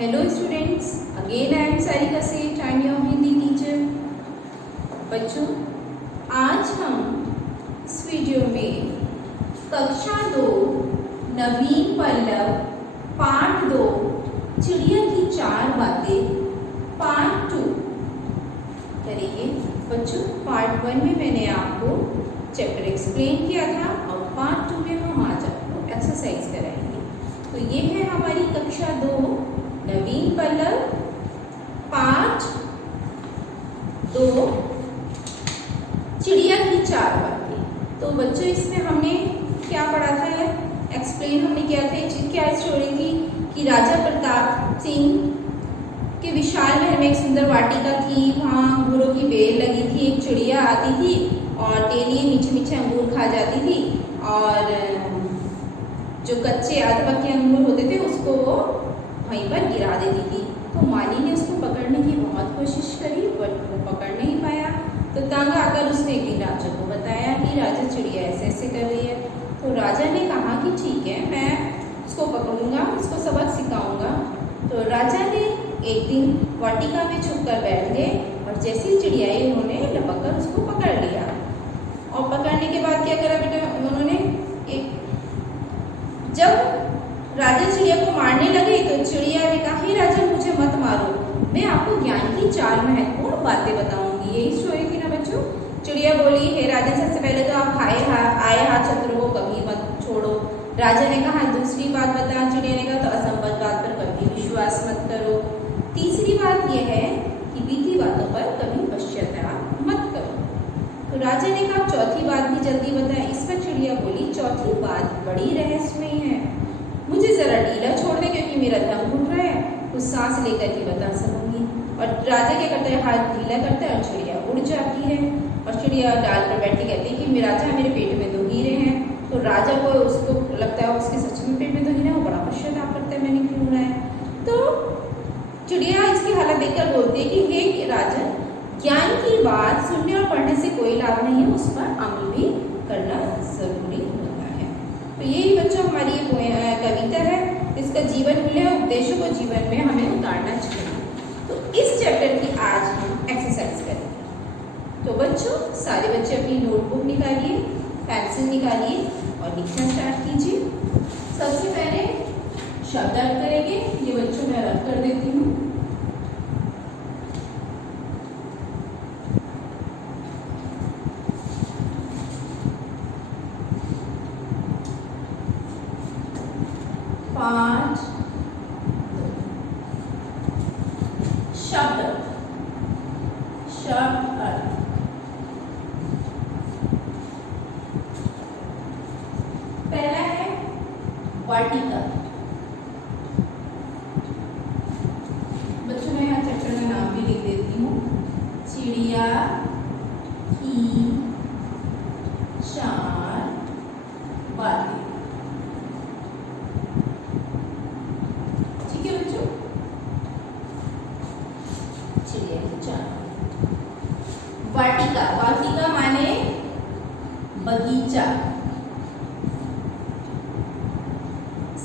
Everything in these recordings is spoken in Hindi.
Hello students, again I am Sarika Seth, I am your Hindi teacher. बच्चों, आज हम इस वीडियो में कक्षा 2 नवीन पल्लव पार्ट 2 चिड़िया की 4 बातें पार्ट 2 करेंगे। बच्चों, पार्ट 1 में मैंने आपको चैप्टर एक्सप्लेन किया था और पार्ट 2 में हम आज आपको एक्सरसाइज कराएंगे। तो ये है हमारी कक्षा 2 नवीन पल्लव पार्ट 2 चिड़िया की 4 बातें। तो बच्चों, इसमें हमने क्या पढ़ा था, एक्सप्लेन हमने किया था। क्या स्टोरी थी कि राजा प्रताप सिंह के विशाल महल में एक सुंदर वाटिका थी। वहाँ अंगूरों की बेल लगी थी। एक चिड़िया आती थी और डेली मीठे मीठे अंगूर खा जाती थी और जो कच्चे आधे पके अंगूर होते थे उसको वो वहीं पर गिरा देती थी। तो माली ने उसको पकड़ने की बहुत कोशिश करी बट वो पकड़ नहीं पाया। तो तंग आकर उसने एक दिन राजा को बताया कि राजा चिड़िया ऐसे ऐसे कर रही है। तो राजा ने कहा कि ठीक है, मैं उसको पकड़ूंगा, उसको सबक सिखाऊंगा। तो राजा ने एक दिन वाटिका में छुप कर बैठ गए और जैसी चिड़िया आई उन्होंने लपक कर उसको पकड़ लिया। और पकड़ने के बाद क्या करा बेटा, उन्होंने जब राजा चिड़िया को मारने लगे तो चिड़िया ने कहा, हे राजा मुझे मत मारो, मैं आपको ज्ञान की 4 महत्वपूर्ण बातें बताऊंगी। यही स्टोरी थी ना बच्चों। चिड़िया बोली, हे राजा सबसे पहले तो आप आए हाथ शत्रु को कभी मत छोड़ो। राजा ने कहा, दूसरी बात बता। चिड़िया ने कहा, तो असंभव बात पर कभी विश्वास मत करो। तीसरी बात यह है कि बीती बातों पर कभी पश्चाताप मत करो। तो राजा ने कहा, चौथी बात भी जल्दी बताएं। इस पर चिड़िया बोली, चौथी बात बड़ी रहस्यमयी है, मुझे जरा ढीला छोड़ दे क्योंकि मेरा दम घुट रहा है, कुछ सांस लेकर ही बता सकूंगी। और राजा क्या करता है, हाथ ढीला करता है और चिड़िया उड़ जाती है। और चिड़िया डाल पर बैठ के कहती है कि राजा मेरे पेट में 2 हीरे हैं। तो राजा को उसको लगता है उसके सच में पेट में 2 हीरे हैं। वो बड़ा पश्चाताप करता है, मैंने क्यों उड़ाया। तो चिड़िया इसकी हालत देखकर बोलती है कि हे राजन, ज्ञान की बात सुनने और पढ़ने से कोई लाभ नहीं है, उस पर अमल भी करना जरूरी होता है। तो यही बच्चों हमारी कविता है। इसका जीवन मूल्य उद्देश्यों को जीवन में हमें उतारना चाहिए। तो इस चैप्टर की आज हम एक्सरसाइज करेंगे। तो बच्चों, सारे बच्चे अपनी नोटबुक निकालिए, पेंसिल निकालिए और लिखना स्टार्ट कीजिए। सबसे पहले शब्द अर्थ करेंगे। ये बच्चों मैं रद्द कर देती हूँ। पाठ 2 शब्द अर्थ। पहला है वाटिका। बच्चों मैं यहाँ चैप्टर का नाम भी लिख देती हूँ, चिड़िया की 4 बातें। वाटिका, वाटिका माने बगीचा।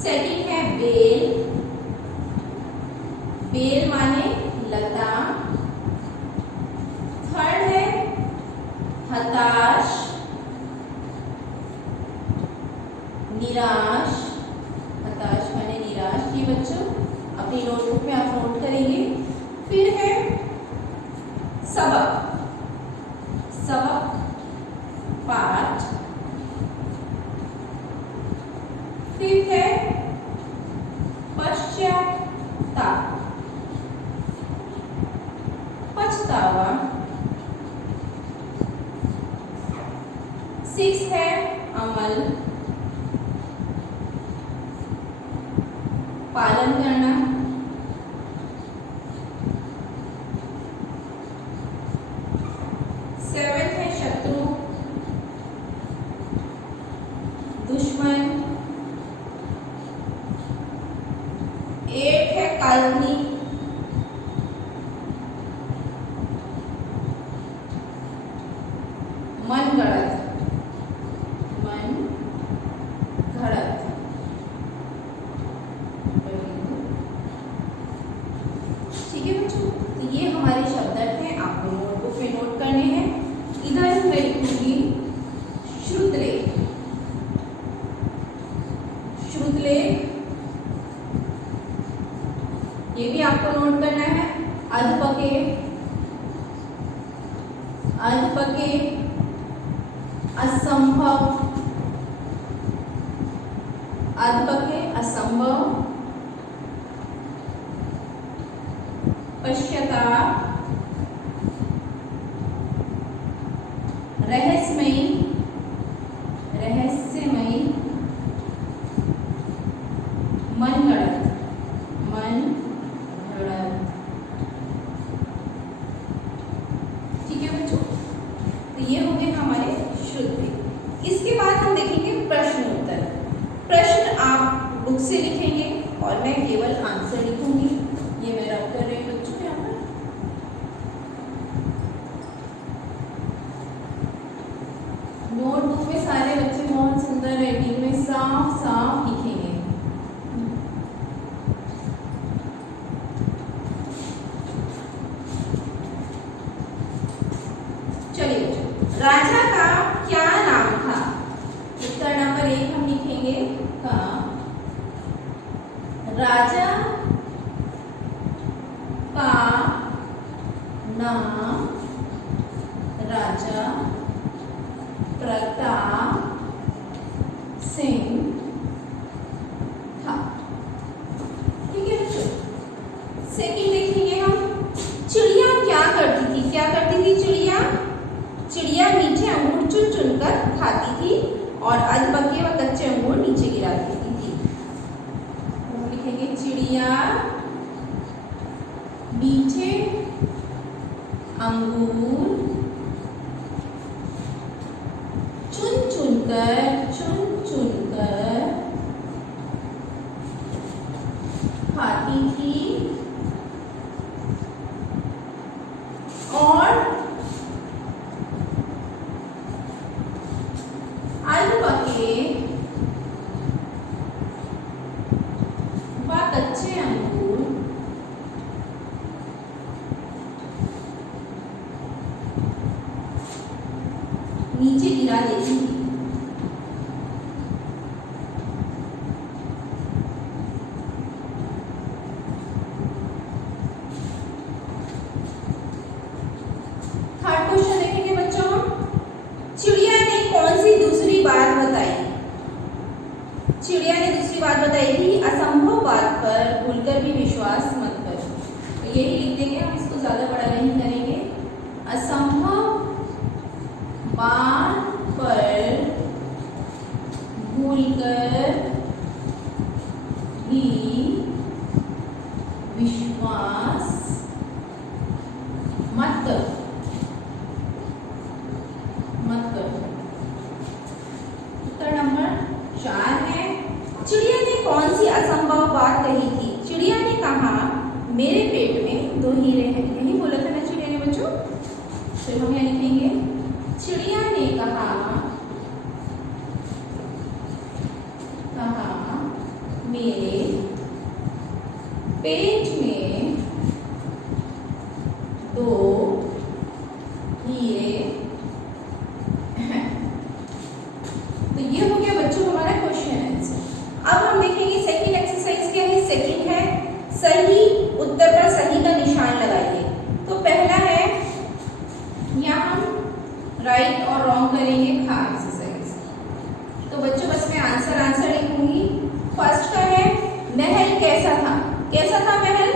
सेकंड है बेल, बेल माने लता। थर्ड है हताश, निराश। हताश माने निराश। ये बच्चों अपनी नोटबुक में आप नोट करेंगे। फिर है सबक, सबक पाठ। फिर है पश्चाताप, पछतावा। 6 है अमल, पालन करना। 7 है शत्रु, दुश्मन। 8 है काल्पनिक, मन गढ़ंत, मन घड़त। ठीक है बच्चों, तो ये हमारे शब्द अर्थ हैं, आपको नोटबुक में नोट करने हैं। इधर मैं लिखूंगी श्रुतलेख, श्रुतलेख, ये भी आपको नोट करना है। अधपके, अधपके, असंभव, अधपके असंभव, पश्चाताप, रहस्यमयी, रहस्यमयी, मनगढ़ंत, मनगढ़ंत। ठीक है बच्चों, तो ये हो गए हमारे श्रुतलेख। इसके बाद हम देखेंगे प्रश्न उत्तर। प्रश्न आप बुक से लिखेंगे और मैं केवल आंसर लिखूंगी। ये मैं रख कर रही हूँ बच्चों यहाँ पर। नोटबुक में सारे बच्चे बहुत सुंदर राइटिंग में साफ साफ लिखेंगे। चलिए बच्चों, राजा का क्या नाम था? उत्तर नंबर 1 हम लिखेंगे का राजा का नाम राजा प्रताप सिंह था। ठीक है बच्चों, सेकंड देखेंगे हम, चिड़िया क्या करती थी? क्या करती थी चिड़िया? चिड़िया मीठे अंगूर चुन चुन कर खाती थी और अधपके व कच्चे अंगूर नीचे गिरा देती थी। हम लिखेंगे चिड़िया मीठे अंगूर चुन चुन कर खाती थी और अधपके व कच्चे अंगूर नीचे गिरा देती थी। थर्ड क्वेश्चन देखेंगे बच्चों हम, चिड़िया ने कौन सी दूसरी बात बताई? चिड़िया ने दूसरी बात बताई थी, असंभव बात पर भूलकर भी विश्वास मत करो। तो यही लिख देंगे हम, इसको ज्यादा बड़ा नहीं करेंगे। असंभव बात पर भूलकर भी विश्वास मत करो, मत करो। उत्तर नंबर 4 है, चिड़िया ने कौन सी असंभव बात कही थी? चिड़िया ने कहा मेरे पेट में 2 हीरे हैं। यही बोला था ना चिड़िया ने बच्चों। तो हम यहाँ लिखेंगे चिड़िया ने कहा मेरे पेट में 2 हीरे हैं। तो ये हो गया बच्चों हमारा क्वेश्चन आंसर। अब हम देखेंगे सेकंड एक्सरसाइज क्या है। सेकंड है सही उत्तर पर सही का निशान लगाइए। तो पहला है, यहाँ हम राइट और रॉन्ग करेंगे खा एक्सरसाइज। तो बच्चों बस मैं आंसर लिखूंगी। फर्स्ट का है महल कैसा था? कैसा था महल?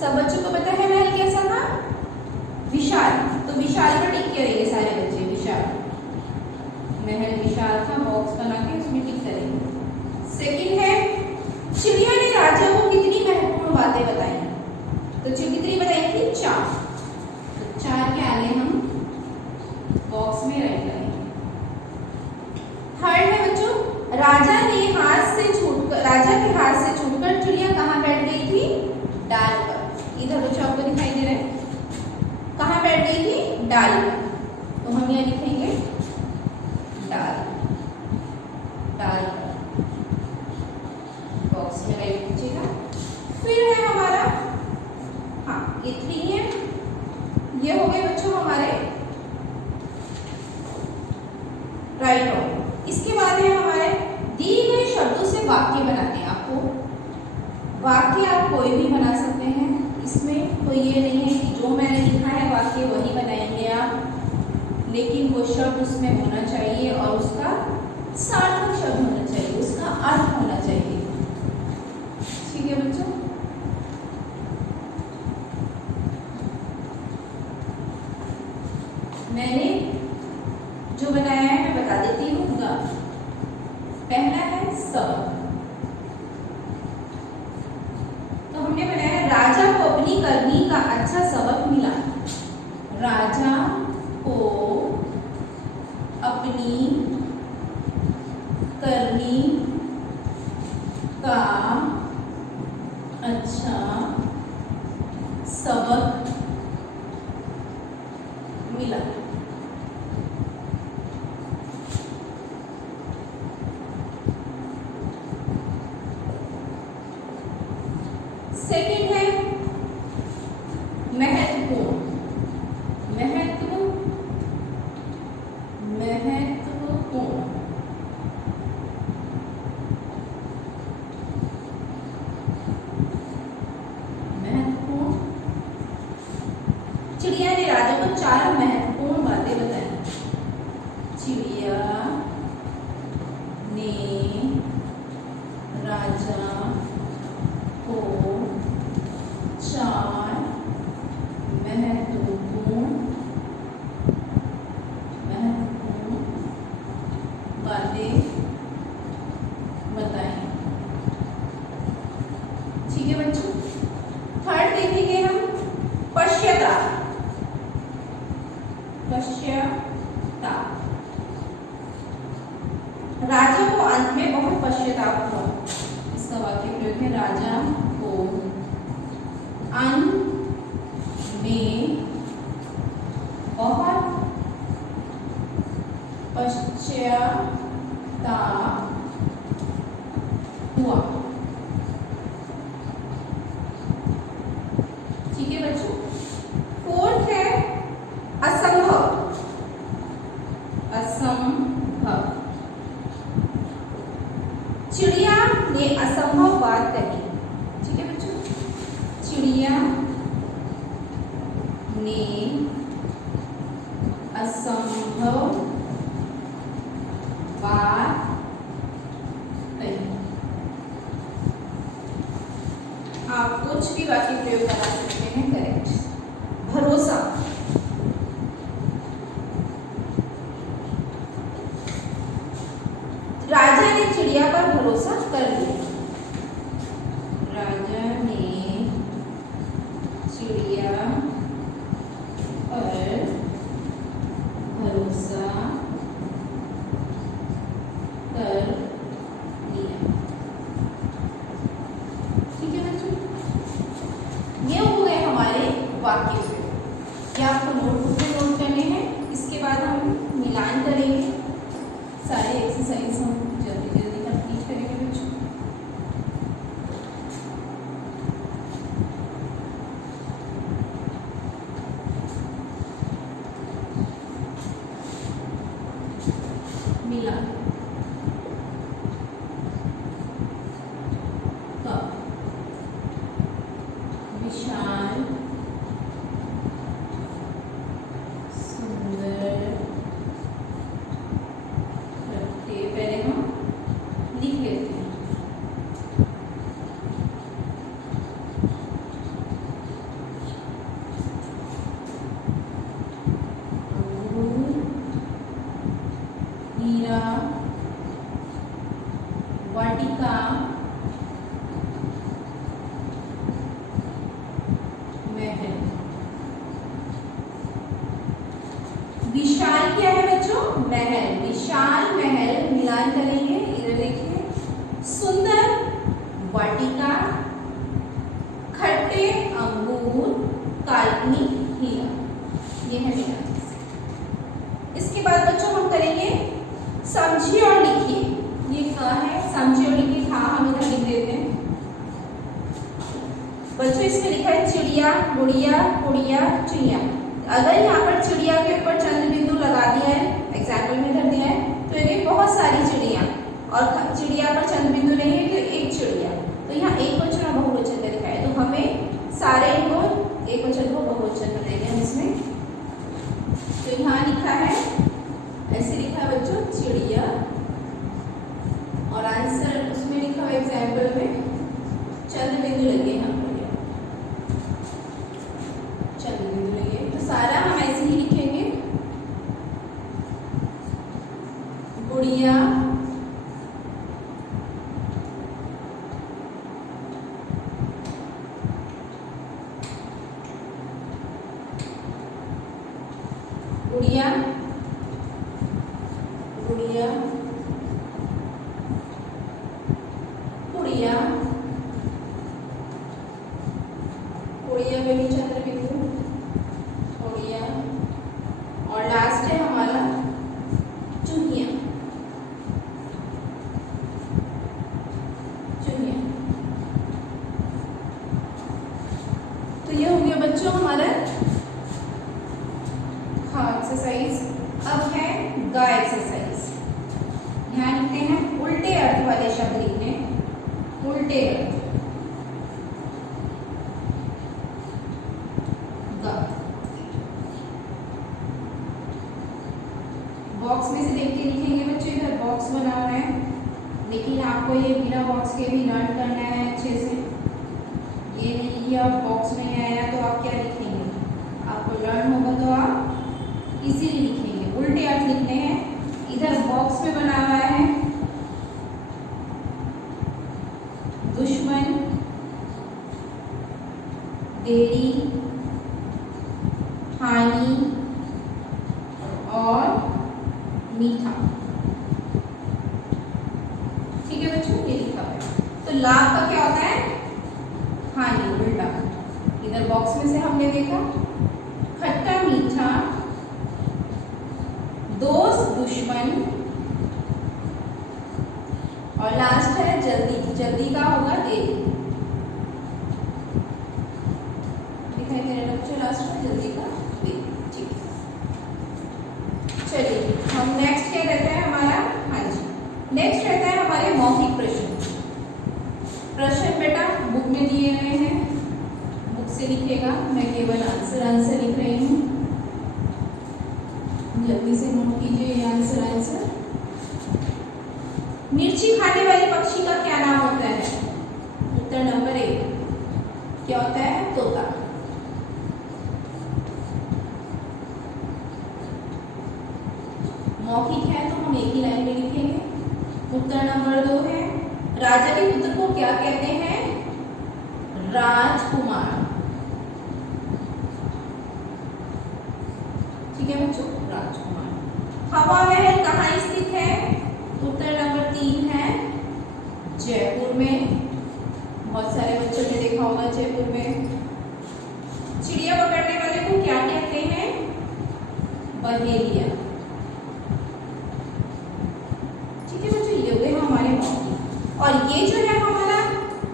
सब बच्चों को पता है महल कैसा था? विशाल। तो विशाल पर टिक करेंगे सारे बच्चे, विशाल। महल विशाल था, बॉक्स बना के उसमें टिक करेंगे। सेकंड है चिड़िया ने राजा को कितनी महत्वपूर्ण बातें बताई? तो कितनी बताई थी? 4। तो 4 के आगे हम बॉक्स में राइट करेंगे। थर्ड है बच्चों राजा के हाथ से छूटकर चिड़िया कहाँ बैठ गई थी? डाल पर। इधर बच्चों आपको दिखाई दे रहा है, कहाँ बैठ गई थी? डाल पर। तो हम यहाँ लिखेंगे डाल, डाल पर। बॉक्स में राइट कीजिएगा। फिर है हमारा, हाँ ये वाक्य आप कोई भी बना सकते हैं, इसमें कोई ये नहीं है कि जो मैंने लिखा है वाक्य वही बनाएंगे आप, लेकिन वो शब्द उसमें होना चाहिए और उसका सार्थक शब्द होना चाहिए, उसका अर्थ होना चाहिए। ठीक है बच्चों, मैंने जो बनाया है मैं बता देती हूँ। पहला है सबक, तो हमने बनाया राजा को अपनी करनी का अच्छा सबक मिला। राजा को अपनी करनी का अच्छा सबक मिला। सेकंड है महत्वपूर्ण। महत्वपूर्ण चिड़िया ने राजा को 4 महत्वपूर्ण बातें बताई। चिड़िया ने राजा को 4 महत्वपूर्ण बातें बताई। ठीक है बच्चों, थर्ड देखेंगे हम पश्चाताप। राजा को अंत में बहुत पश्चाताप हुआ। इसका वाक्य प्रयोग है राजा को अंत में बहुत पश्चाताप हुआ। ठीक है बच्चों, फोर्थ है असंभव। चिड़िया ने असंभव बात कही। ठीक है बच्चों, चिड़िया ने असंभव बात कही। आप कुछ भी वाक्य प्रयोग करा सकते हैं। करेक्ट। भरोसा। राजा ने चिड़िया पर भरोसा कर लिया। राजा ने चिड़िया पर भरोसा कर लिया। ठीक है बच्चों, ये हो गए हमारे वाक्य। ये आपको नोटबुक में नोट करने हैं। इसके बाद हम मिलान करेंगे। सारे एक्सरसाइज हम जल्दी जल्दी कंप्लीट करेंगे बच्चों। मिलान कप विशाल सुंदर रखते। पहले हम लिख लेते हैं। हीरा वाटिका महल। विशाल क्या है बच्चों? महल। विशाल महल मिलान करेंगे। इधर देखिए, सुंदर वाटिका, खट्टे अंगूर, काल्पनिक हीरा। ये है मिलान। इसके बाद बच्चों हम करेंगे समझिए और लिखिए। ये क्या है? समझिए और लिखिए। हाँ, हम इधर लिख देते हैं बच्चों। इसमें लिखा है चिड़िया, गुड़िया, कुड़िया, चिड़िया। अगर यहाँ पर चिड़िया के ऊपर चंद्र बिंदु लगा दिया है, एग्जाम्पल में धर दिया है, तो ये बहुत सारी चिड़िया, और चिड़िया पर चंद्र बिंदु नहीं है तो एक चिड़िया, तो यहाँ एक बच्चों बहु गुड़िया, गुड़िया, गुड़िया, गुड़िया में भी चंद्र बिंदु, गुड़िया, और लास्ट है हमारा चूहिया, चूहिया। तो ये हो गया बच्चों हमारा खा एक्सरसाइज। अब है ग एक्सरसाइज। यहाँ लिखते हैं उल्टे अर्थ वाले शब्द लिखते हैं, उल्टे अर्थ। बॉक्स में से देख के लिखेंगे बच्चों, इधर बॉक्स बना हुआ है, लेकिन आपको ये बिना बॉक्स के भी लर्न करना है अच्छे से। ये नहीं किया बॉक्स में नहीं आया तो आप क्या लिखेंगे, आपको लर्न होगा तो आप इसीलिए लिखेंगे। उल्टे अर्थ लिखने हैं, इधर बॉक्स में बना हुआ है दुश्मन, देरी, हानि और मीठा। ठीक है बच्चों, ये लिखा है। तो लाभ का क्या होता है, हानि, उल्टा। इधर बॉक्स में से हमने देखा खट्टा मीठा, दोस्त दुश्मन, और लास्ट है जल्दी। जल्दी का होगा देरी। दिखाई दे रहा है बच्चों, लास्ट में जल्दी का देरी। ठीक है, चलिए हम नेक्स्ट क्या रहता है हमारा, हाँ जी नेक्स्ट रहता है हमारे मौखिक प्रश्न। प्रश्न बेटा बुक में दिए गए हैं, बुक से लिखेगा, मैं केवल आंसर लिख रही हूँ, जल्दी से नोट कीजिए ये आंसर। मिर्ची खाने वाले पक्षी का क्या नाम होता है, उत्तर नंबर 1 क्या होता है, तोता। मौखिक है तो हम एक ही लाइन में लिखेंगे। उत्तर नंबर 2 है राजा के पुत्र को क्या कहते हैं, राजकुमार। ठीक है बच्चों, राजकुमार। हवा महल कहाँ स्थित है, उत्तर नंबर 3 है जयपुर में। बहुत सारे बच्चों ने देखा होगा जयपुर में। चिड़िया पकड़ने वाले को क्या कहते हैं, बहेलिया। ठीक है बच्चों, ये हो गए हमारे मौखिक। और ये जो है हमारा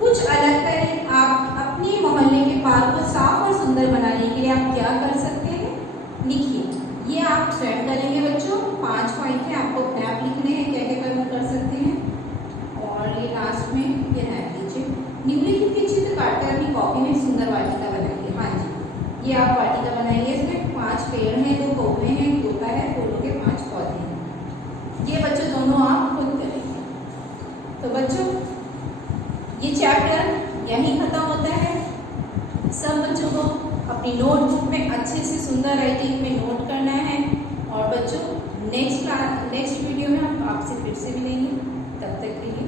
कुछ अलग करें, आप अपने मोहल्ले के पार्क को साफ और सुंदर बनाने के लिए आप क्या कर सकते हैं, लिखिए। ये आप स्वयं करेंगे बच्चों, 5 पॉइंट है, आपको अपने आप लिखने हैं क्या क्या कर्म कर सकते हैं। और ये लास्ट में ये ध्यान दीजिए, निम्नलिखित के चित्र काटकर अपनी कॉपी में सुंदर वाटिका बनाइए। हाँ जी, ये आप वाटिका बनाइए, इसमें 5 पेड़ हैं, 2 कौवे हैं, तोता है, फूलों के 5 पौधे हैं। ये बच्चों दोनों आप खुद करेंगे। तो बच्चों ये चैप्टर यहीं खत्म होता है। सब बच्चों को अपनी नोटबुक में अच्छे से सुंदर राइटिंग में नोट करना है। और बच्चों नेक्स्ट वीडियो में हम आपसे फिर से मिलेंगे, तब तक के लिए।